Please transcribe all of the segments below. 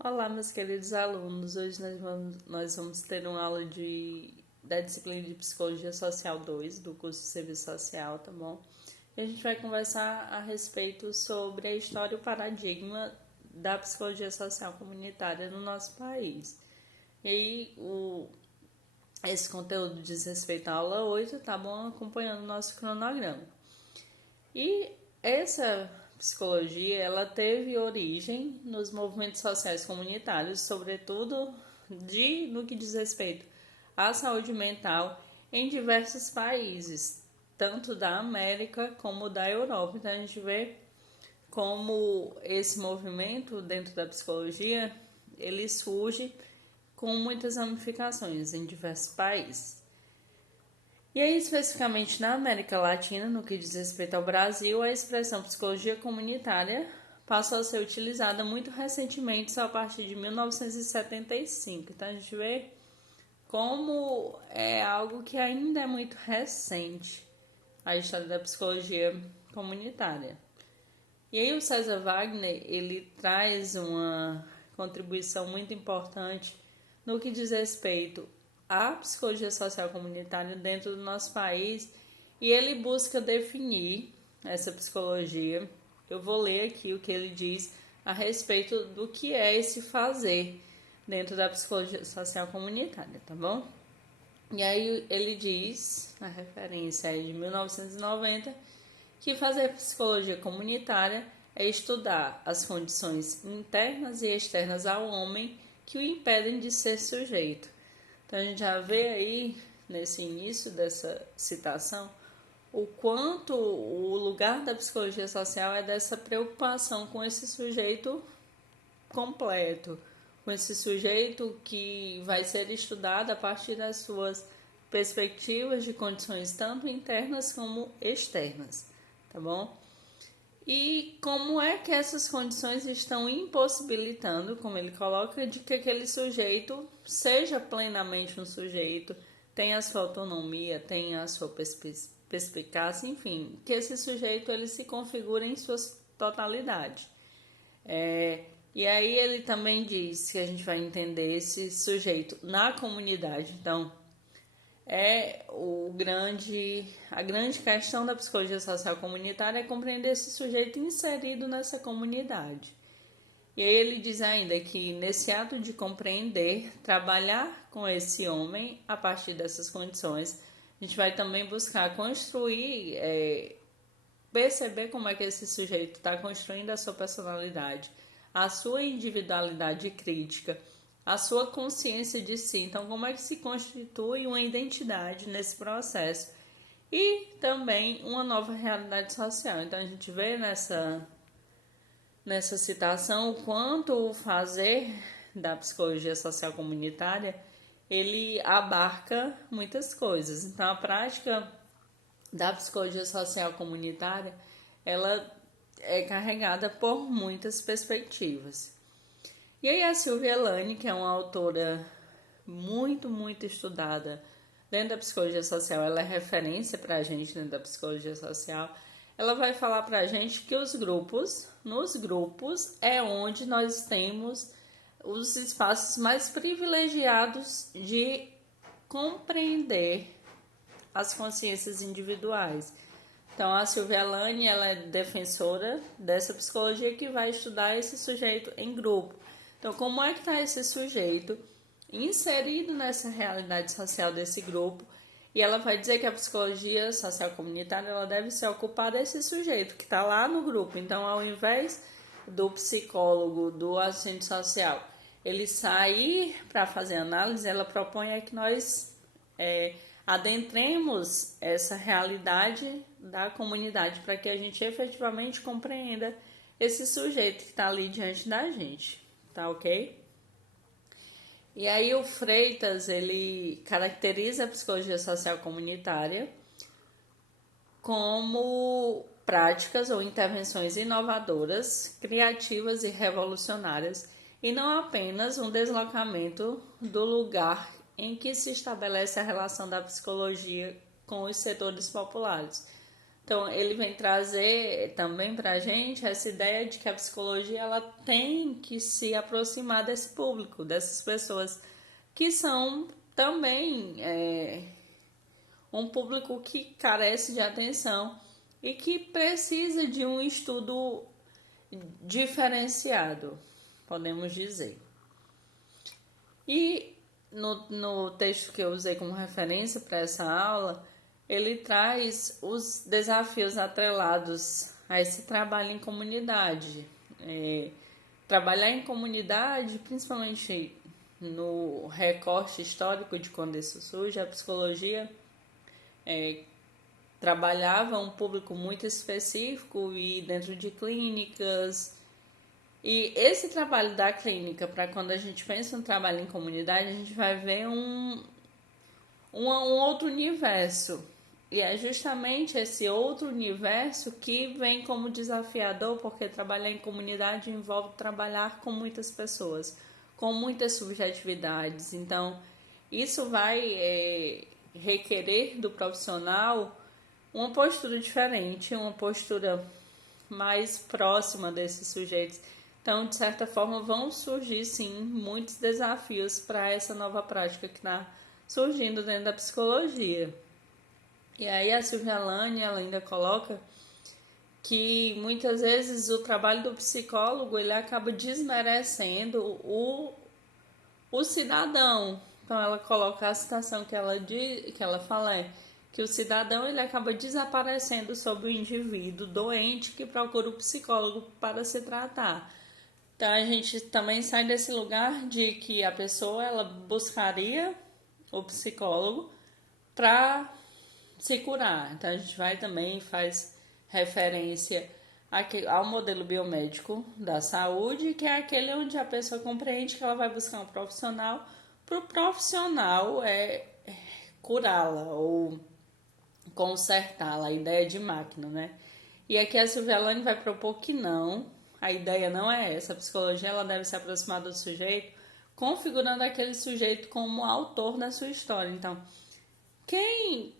Olá, meus queridos alunos. Hoje nós vamos ter uma aula da disciplina de Psicologia Social 2 do curso de Serviço Social, tá bom? E a gente vai conversar a respeito sobre a história e o paradigma da psicologia social comunitária no nosso país. E aí, esse conteúdo diz respeito à aula 8, tá bom? Acompanhando o nosso cronograma. E essa psicologia, ela teve origem nos movimentos sociais comunitários, sobretudo no que diz respeito à saúde mental em diversos países, tanto da América como da Europa. Então a gente vê como esse movimento dentro da psicologia, ele surge com muitas ramificações em diversos países. E aí, especificamente na América Latina, no que diz respeito ao Brasil, a expressão psicologia comunitária passou a ser utilizada muito recentemente, só a partir de 1975. Então, a gente vê como é algo que ainda é muito recente, a história da psicologia comunitária. E aí, o César Wagner, ele traz uma contribuição muito importante no que diz respeito à psicologia social comunitária dentro do nosso país, e ele busca definir essa psicologia. Eu vou ler aqui o que ele diz a respeito do que é esse fazer dentro da psicologia social comunitária, tá bom? E aí ele diz, a referência é de 1990, que fazer psicologia comunitária é estudar as condições internas e externas ao homem que o impedem de ser sujeito. Então a gente já vê aí, nesse início dessa citação, o quanto o lugar da psicologia social é dessa preocupação com esse sujeito completo, com esse sujeito que vai ser estudado a partir das suas perspectivas de condições tanto internas como externas, tá bom? E como é que essas condições estão impossibilitando, como ele coloca, de que aquele sujeito seja plenamente um sujeito, tenha a sua autonomia, tenha a sua perspicácia, enfim, que esse sujeito ele se configure em sua totalidade. E aí ele também diz que a gente vai entender esse sujeito na comunidade. Então, a grande questão da psicologia social comunitária é compreender esse sujeito inserido nessa comunidade. E aí ele diz ainda que nesse ato de compreender, trabalhar com esse homem a partir dessas condições, a gente vai também buscar construir, perceber como é que esse sujeito está construindo a sua personalidade, a sua individualidade crítica, a sua consciência de si. Então, como é que se constitui uma identidade nesse processo? E também uma nova realidade social. Então, a gente vê nessa citação o quanto o fazer da psicologia social comunitária, ele abarca muitas coisas. Então, a prática da psicologia social comunitária, ela é carregada por muitas perspectivas. E aí a Silvia Lane, que é uma autora muito estudada dentro da psicologia social, ela é referência para a gente dentro da psicologia social, ela vai falar para a gente que nos grupos é onde nós temos os espaços mais privilegiados de compreender as consciências individuais. Então, a Silvia Lane, ela é defensora dessa psicologia que vai estudar esse sujeito em grupo. Então, como é que está esse sujeito inserido nessa realidade social desse grupo? E ela vai dizer que a psicologia social comunitária ela deve se ocupar desse sujeito que está lá no grupo. Então, ao invés do psicólogo, do assistente social, ele sair para fazer análise, ela propõe que nós adentremos essa realidade da comunidade para que a gente efetivamente compreenda esse sujeito que está ali diante da gente, tá ok? E aí o Freitas, ele caracteriza a psicologia social comunitária como práticas ou intervenções inovadoras, criativas e revolucionárias, e não apenas um deslocamento do lugar em que se estabelece a relação da psicologia com os setores populares. Então, ele vem trazer também para a gente essa ideia de que a psicologia ela tem que se aproximar desse público, dessas pessoas que são também um público que carece de atenção e que precisa de um estudo diferenciado, podemos dizer. E no texto que eu usei como referência para essa aula, ele traz os desafios atrelados a esse trabalho em comunidade. Trabalhar em comunidade, principalmente no recorte histórico de quando isso surge, a psicologia trabalhava um público muito específico e dentro de clínicas. E esse trabalho da clínica, para quando a gente pensa no trabalho em comunidade, a gente vai ver um outro universo. E é justamente esse outro universo que vem como desafiador, porque trabalhar em comunidade envolve trabalhar com muitas pessoas, com muitas subjetividades. Então, isso vai requerer do profissional uma postura diferente, uma postura mais próxima desses sujeitos. Então, de certa forma, vão surgir, sim, muitos desafios para essa nova prática que está surgindo dentro da psicologia. E aí a Silvia Lane, ela ainda coloca que muitas vezes o trabalho do psicólogo ele acaba desmerecendo o cidadão. Então ela coloca a citação que ela fala que o cidadão ele acaba desaparecendo sobre o indivíduo doente que procura o psicólogo para se tratar. Então a gente também sai desse lugar de que a pessoa ela buscaria o psicólogo para se curar. Então a gente vai também faz referência ao modelo biomédico da saúde, que é aquele onde a pessoa compreende que ela vai buscar um profissional para o profissional curá-la ou consertá-la, a ideia de máquina, né? E aqui a Silvia Lane vai propor que não, a ideia não é essa. A psicologia ela deve se aproximar do sujeito, configurando aquele sujeito como autor da sua história. Então, quem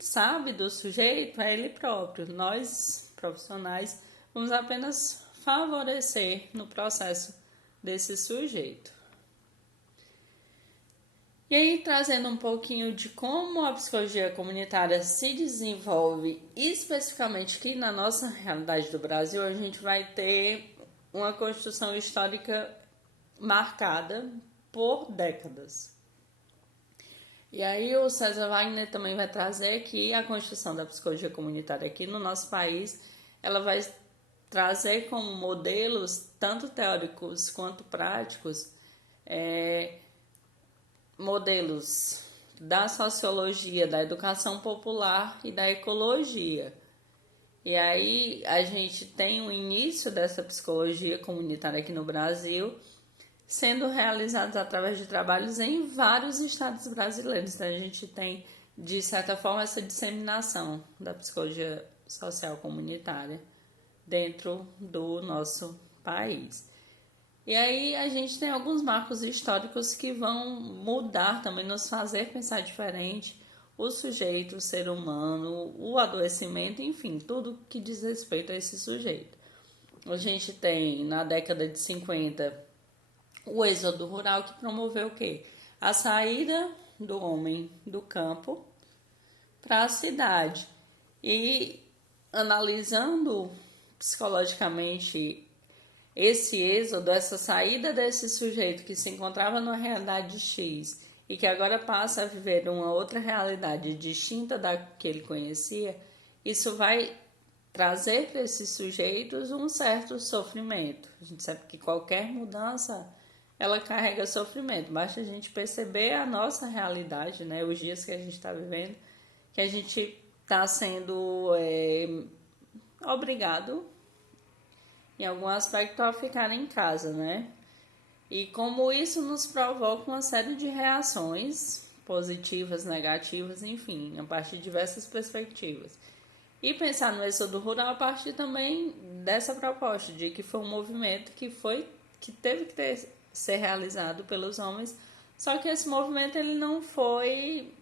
sabe do sujeito é ele próprio. Nós, profissionais, vamos apenas favorecer no processo desse sujeito. E aí, trazendo um pouquinho de como a psicologia comunitária se desenvolve, especificamente aqui na nossa realidade do Brasil, a gente vai ter uma construção histórica marcada por décadas. E aí o César Wagner também vai trazer que a construção da psicologia comunitária aqui no nosso país, ela vai trazer como modelos, tanto teóricos quanto práticos, modelos da sociologia, da educação popular e da ecologia. E aí a gente tem o início dessa psicologia comunitária aqui no Brasil, sendo realizados através de trabalhos em vários estados brasileiros. Então, a gente tem, de certa forma, essa disseminação da psicologia social comunitária dentro do nosso país. E aí a gente tem alguns marcos históricos que vão mudar também, nos fazer pensar diferente o sujeito, o ser humano, o adoecimento, enfim, tudo que diz respeito a esse sujeito. A gente tem, na década de 50, o êxodo rural, que promoveu o quê? A saída do homem do campo para a cidade. E analisando psicologicamente esse êxodo, essa saída desse sujeito que se encontrava numa realidade X e que agora passa a viver uma outra realidade distinta da que ele conhecia, isso vai trazer para esses sujeitos um certo sofrimento. A gente sabe que qualquer mudança ela carrega sofrimento. Basta a gente perceber a nossa realidade, né? Os dias que a gente está vivendo, que a gente está sendo obrigado, em algum aspecto, a ficar em casa, né? E como isso nos provoca uma série de reações positivas, negativas, enfim, a partir de diversas perspectivas. E pensar no êxodo rural a partir também dessa proposta de que foi um movimento que teve que ser realizado pelos homens, só que esse movimento ele não foi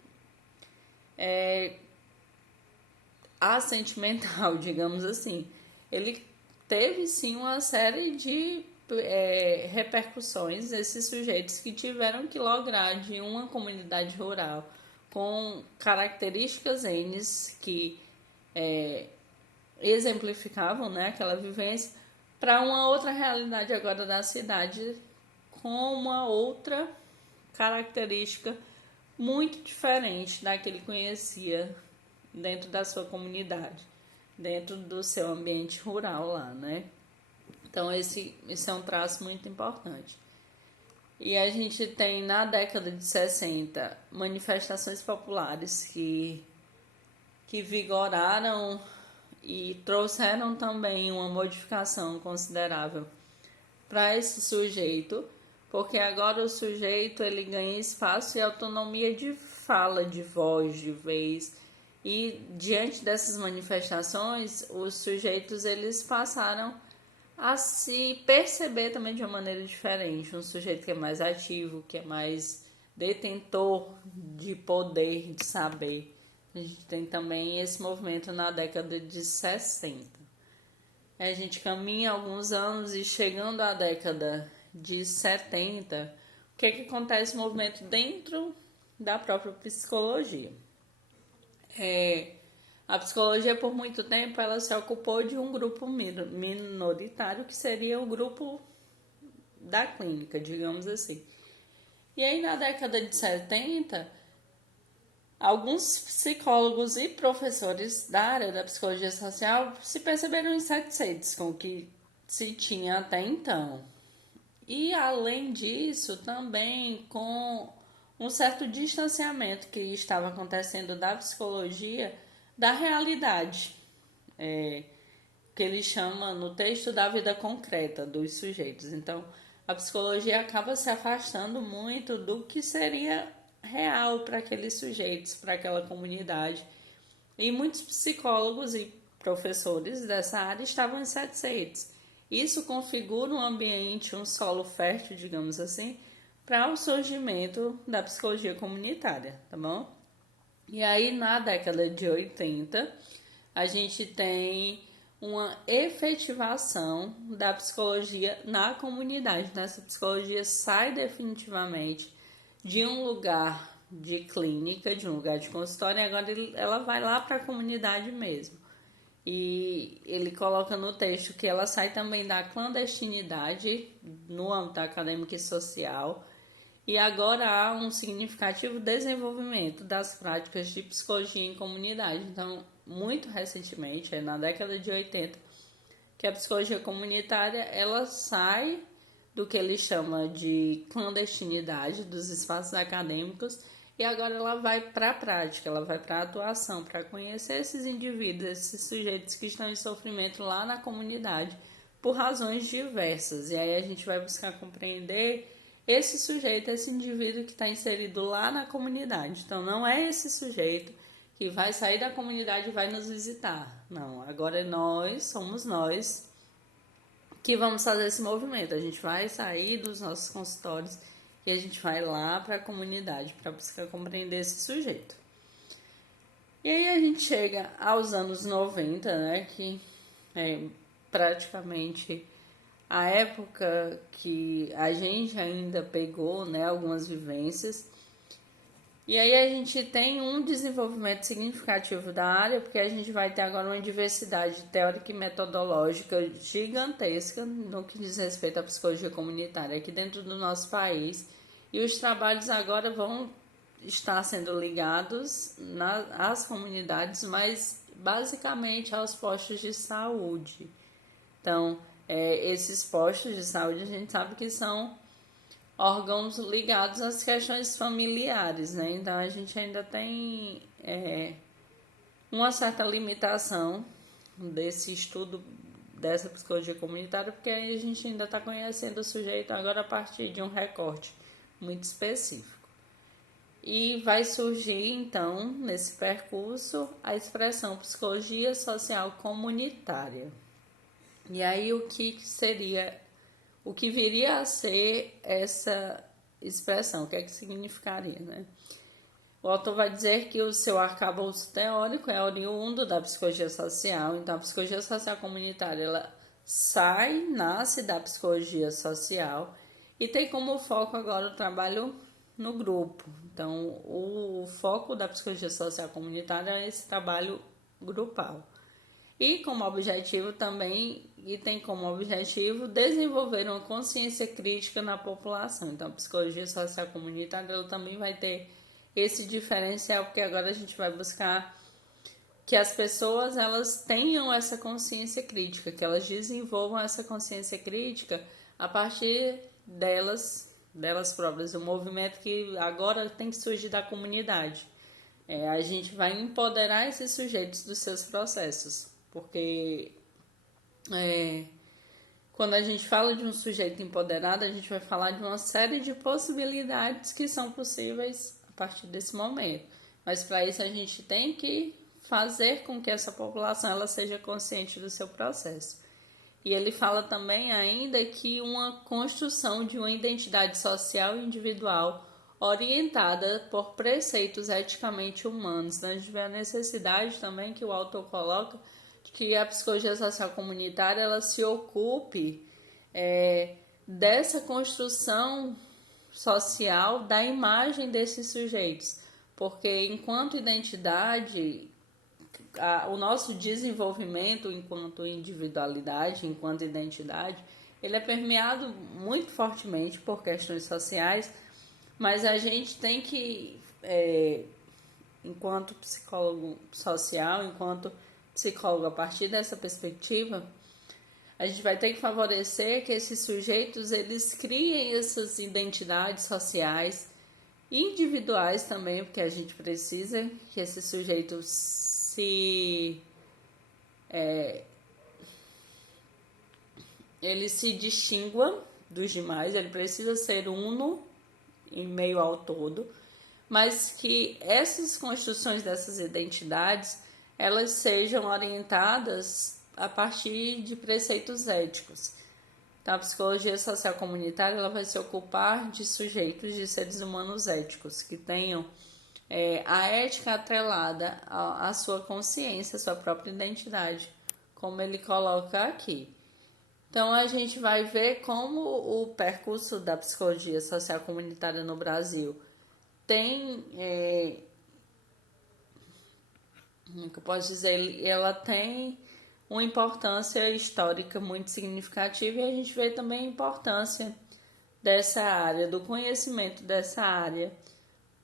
assentimental, digamos assim. Ele teve sim uma série de repercussões, esses sujeitos que tiveram que lograr de uma comunidade rural com características N que exemplificavam, né, aquela vivência, para uma outra realidade agora da cidade com uma outra característica muito diferente da que ele conhecia dentro da sua comunidade, dentro do seu ambiente rural lá, né? Então esse é um traço muito importante. E a gente tem na década de 60 manifestações populares que vigoraram e trouxeram também uma modificação considerável para esse sujeito, porque agora o sujeito ele ganha espaço e autonomia de fala, de voz, de vez. E diante dessas manifestações, os sujeitos eles passaram a se perceber também de uma maneira diferente. Um sujeito que é mais ativo, que é mais detentor de poder, de saber. A gente tem também esse movimento na década de 60. A gente caminha alguns anos e chegando à década de 70, o que acontece no movimento dentro da própria psicologia? A psicologia, por muito tempo, ela se ocupou de um grupo minoritário, que seria o grupo da clínica, digamos assim. E aí, na década de 70, alguns psicólogos e professores da área da psicologia social se perceberam insatisfeitos com o que se tinha até então. E, além disso, também com um certo distanciamento que estava acontecendo da psicologia da realidade, que ele chama no texto da vida concreta dos sujeitos. Então, a psicologia acaba se afastando muito do que seria real para aqueles sujeitos, para aquela comunidade. E muitos psicólogos e professores dessa área estavam insatisfeitos. Isso configura um ambiente, um solo fértil, digamos assim, para o surgimento da psicologia comunitária, tá bom? E aí, na década de 80, a gente tem uma efetivação da psicologia na comunidade. Essa psicologia sai definitivamente de um lugar de clínica, de um lugar de consultório, e agora ela vai lá para a comunidade mesmo. E ele coloca no texto que ela sai também da clandestinidade no âmbito acadêmico e social. E agora há um significativo desenvolvimento das práticas de psicologia em comunidade. Então, muito recentemente, na década de 80, que a psicologia comunitária ela sai do que ele chama de clandestinidade dos espaços acadêmicos e agora ela vai para a prática, ela vai para a atuação, para conhecer esses indivíduos, esses sujeitos que estão em sofrimento lá na comunidade por razões diversas. E aí a gente vai buscar compreender esse sujeito, esse indivíduo que está inserido lá na comunidade. Então, não é esse sujeito que vai sair da comunidade e vai nos visitar. Não, agora somos nós que vamos fazer esse movimento. A gente vai sair dos nossos consultórios e a gente vai lá para a comunidade para buscar compreender esse sujeito. E aí a gente chega aos anos 90, né, que é praticamente a época que a gente ainda pegou, né, algumas vivências. E aí a gente tem um desenvolvimento significativo da área, porque a gente vai ter agora uma diversidade teórica e metodológica gigantesca no que diz respeito à psicologia comunitária aqui dentro do nosso país. E os trabalhos agora vão estar sendo ligados às comunidades, mas basicamente aos postos de saúde. Então, esses postos de saúde a gente sabe que são órgãos ligados às questões familiares, né? Então a gente ainda tem uma certa limitação desse estudo dessa psicologia comunitária, porque a gente ainda está conhecendo o sujeito agora a partir de um recorte muito específico. E vai surgir, então, nesse percurso, a expressão psicologia social comunitária. E aí o que viria a ser essa expressão, o que é que significaria, né? O autor vai dizer que o seu arcabouço teórico é oriundo da psicologia social. Então, a psicologia social comunitária, ela nasce da psicologia social e tem como foco agora o trabalho no grupo. Então, o foco da psicologia social comunitária é esse trabalho grupal. E como objetivo também, e tem como objetivo desenvolver uma consciência crítica na população. Então, a psicologia social comunitária ela também vai ter esse diferencial, porque agora a gente vai buscar que as pessoas elas tenham essa consciência crítica, que elas desenvolvam essa consciência crítica a partir delas próprias. Um movimento que agora tem que surgir da comunidade. A gente vai empoderar esses sujeitos dos seus processos, porque quando a gente fala de um sujeito empoderado, a gente vai falar de uma série de possibilidades que são possíveis a partir desse momento. Mas para isso a gente tem que fazer com que essa população ela seja consciente do seu processo. E ele fala também ainda que uma construção de uma identidade social e individual orientada por preceitos eticamente humanos. Então, a gente vê a necessidade também que o autor coloca de que a psicologia social comunitária ela se ocupe dessa construção social da imagem desses sujeitos. Porque enquanto identidade, o nosso desenvolvimento enquanto individualidade, enquanto identidade, ele é permeado muito fortemente por questões sociais, mas a gente tem que, enquanto psicólogo social, enquanto psicólogo a partir dessa perspectiva, a gente vai ter que favorecer que esses sujeitos eles criem essas identidades sociais, individuais também, porque a gente precisa que esses sujeitos ele se distingua dos demais, ele precisa ser uno em meio ao todo, mas que essas construções dessas identidades elas sejam orientadas a partir de preceitos éticos. Então, a psicologia social comunitária ela vai se ocupar de sujeitos, de seres humanos éticos, que tenham a ética atrelada à sua consciência, à sua própria identidade, como ele coloca aqui. Então, a gente vai ver como o percurso da psicologia social comunitária no Brasil tem, como que eu posso dizer, ela tem uma importância histórica muito significativa e a gente vê também a importância dessa área, do conhecimento dessa área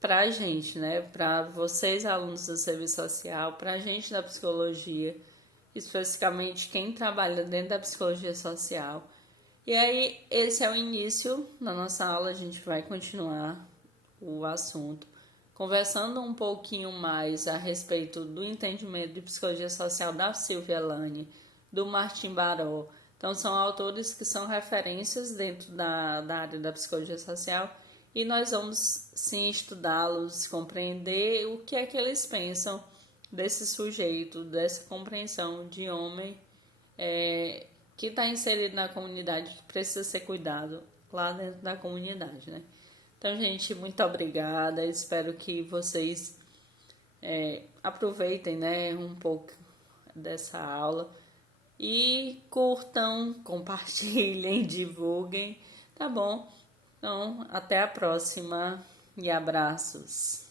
para a gente, né? Para vocês, alunos do serviço social, para a gente da psicologia, especificamente quem trabalha dentro da psicologia social. E aí, esse é o início da nossa aula, a gente vai continuar o assunto, conversando um pouquinho mais a respeito do entendimento de psicologia social da Silvia Lane, do Martim Baró. Então, são autores que são referências dentro da área da psicologia social e nós vamos, sim, estudá-los, compreender o que é que eles pensam desse sujeito, dessa compreensão de homem que está inserido na comunidade, que precisa ser cuidado lá dentro da comunidade, né? Então, gente, muito obrigada. Espero que vocês aproveitem, né, um pouco dessa aula e curtam, compartilhem, divulguem, tá bom? Então, até a próxima e abraços.